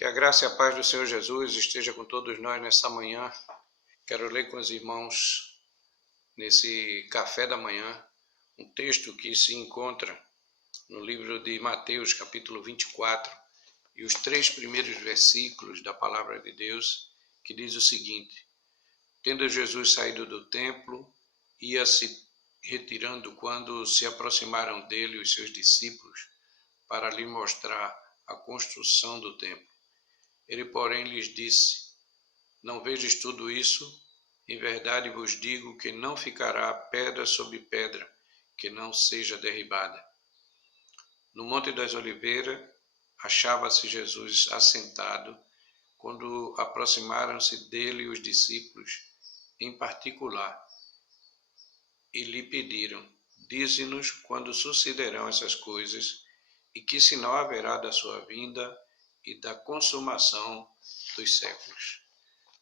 Que a graça e a paz do Senhor Jesus esteja com todos nós nessa manhã. Quero ler com os irmãos, nesse café da manhã, um texto que se encontra no livro de Mateus, capítulo 24, e os 3 primeiros versículos da palavra de Deus, que diz o seguinte: Tendo Jesus saído do templo, ia se retirando quando se aproximaram dele os seus discípulos para lhe mostrar a construção do templo. Ele, porém, lhes disse: Não vedes tudo isso? Em verdade vos digo que não ficará pedra sobre pedra que não seja derribada. No Monte das Oliveiras achava-se Jesus assentado, quando aproximaram-se dele os discípulos, em particular, e lhe pediram: Dize-nos quando sucederão essas coisas, e que sinal haverá da sua vinda e da consumação dos séculos.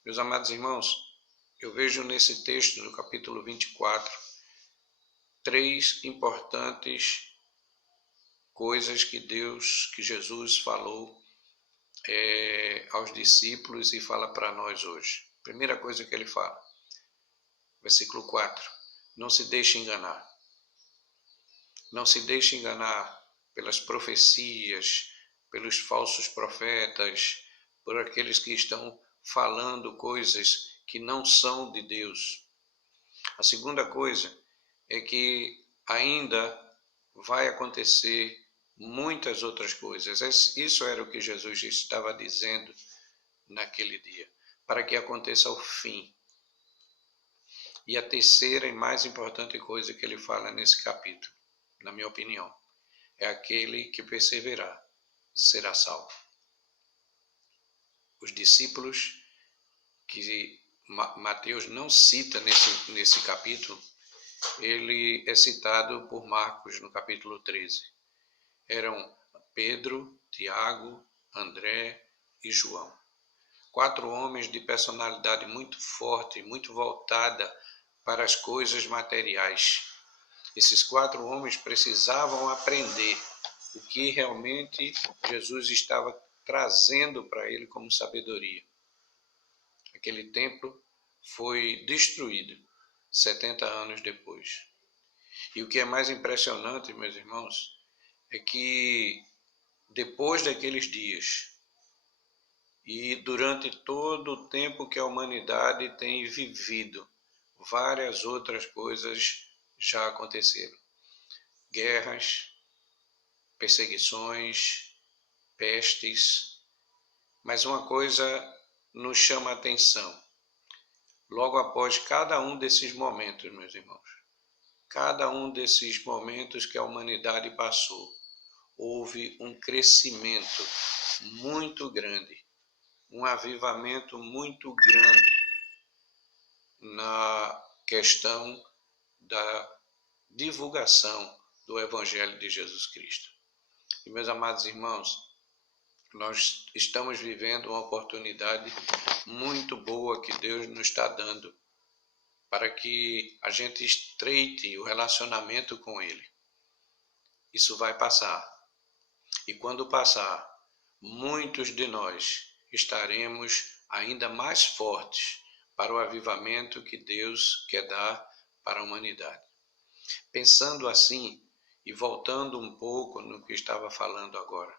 Meus amados irmãos, eu vejo nesse texto do capítulo 24 3 importantes coisas que Jesus falou aos discípulos e fala para nós hoje. Primeira coisa que ele fala, versículo 4, não se deixe enganar. Não se deixe enganar pelas profecias, pelos falsos profetas, por aqueles que estão falando coisas que não são de Deus. A segunda coisa é que ainda vai acontecer muitas outras coisas. Isso era o que Jesus estava dizendo naquele dia, para que aconteça o fim. E a terceira e mais importante coisa que ele fala nesse capítulo, na minha opinião, é aquele que perseverar será salvo. Os discípulos que Mateus não cita nesse capítulo, ele é citado por Marcos no capítulo 13. Eram Pedro, Tiago, André e João. 4 homens de personalidade muito forte, muito voltada para as coisas materiais. Esses 4 homens precisavam aprender o que realmente Jesus estava trazendo para ele como sabedoria. Aquele templo foi destruído 70 anos depois. E o que é mais impressionante, meus irmãos, é que depois daqueles dias e durante todo o tempo que a humanidade tem vivido, várias outras coisas já aconteceram. Guerras, perseguições, pestes, mas uma coisa nos chama a atenção. Logo após cada um desses momentos, meus irmãos, cada um desses momentos que a humanidade passou, houve um crescimento muito grande, um avivamento muito grande na questão da divulgação do Evangelho de Jesus Cristo. E, meus amados irmãos, nós estamos vivendo uma oportunidade muito boa que Deus nos está dando para que a gente estreite o relacionamento com Ele. Isso vai passar. E quando passar, muitos de nós estaremos ainda mais fortes para o avivamento que Deus quer dar para a humanidade. Pensando assim e voltando um pouco no que estava falando agora,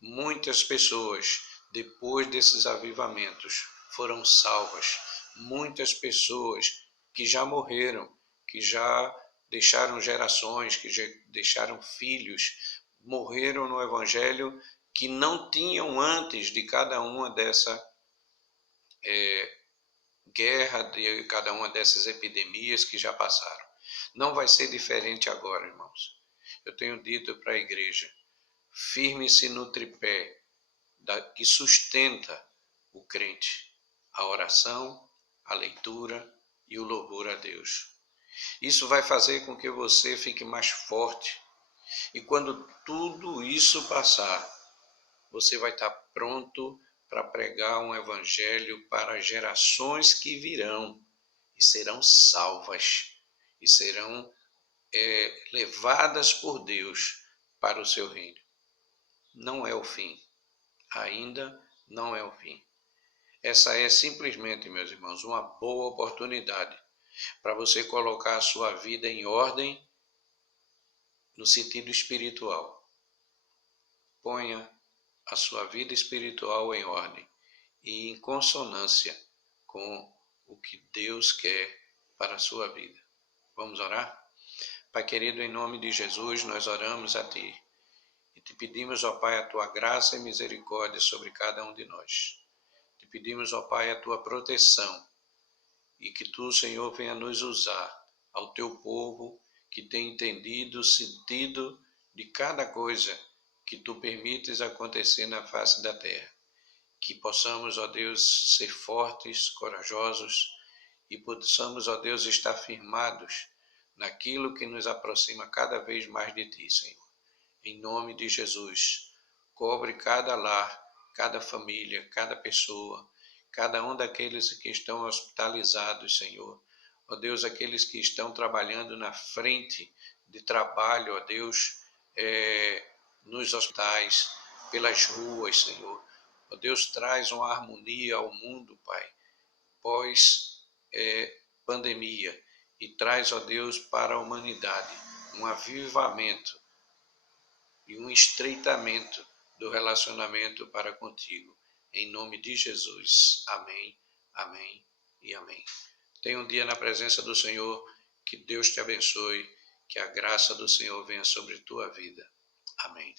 muitas pessoas, depois desses avivamentos, foram salvas. Muitas pessoas que já morreram, que já deixaram gerações, que já deixaram filhos, morreram no Evangelho, que não tinham antes de cada uma dessa guerra, de cada uma dessas epidemias que já passaram. Não vai ser diferente agora, irmãos. Eu tenho dito para a igreja, firme-se no tripé que sustenta o crente, a oração, a leitura e o louvor a Deus. Isso vai fazer com que você fique mais forte. E quando tudo isso passar, você vai estar pronto para pregar um evangelho para gerações que virão e serão salvas e serão levadas por Deus para o seu reino. Não é o fim. Ainda não é o fim. Essa é simplesmente, meus irmãos, uma boa oportunidade para você colocar a sua vida em ordem no sentido espiritual. Ponha a sua vida espiritual em ordem e em consonância com o que Deus quer para a sua vida. Vamos orar? Pai querido, em nome de Jesus, nós oramos a Ti e te pedimos, ó Pai, a Tua graça e misericórdia sobre cada um de nós. Te pedimos, ó Pai, a Tua proteção e que Tu, Senhor, venha nos usar ao Teu povo que tem entendido o sentido de cada coisa que Tu permites acontecer na face da terra. Que possamos, ó Deus, ser fortes, corajosos e possamos, ó Deus, estar firmados naquilo que nos aproxima cada vez mais de Ti, Senhor. Em nome de Jesus, cobre cada lar, cada família, cada pessoa, cada um daqueles que estão hospitalizados, Senhor. Ó Deus, aqueles que estão trabalhando na frente de trabalho, ó Deus, nos hospitais, pelas ruas, Senhor. Ó Deus, traz uma harmonia ao mundo, Pai, pós pandemia, e traz, ó Deus, para a humanidade um avivamento e um estreitamento do relacionamento para contigo. Em nome de Jesus. Amém, amém e amém. Tenha um dia na presença do Senhor, que Deus te abençoe, que a graça do Senhor venha sobre tua vida. Amém.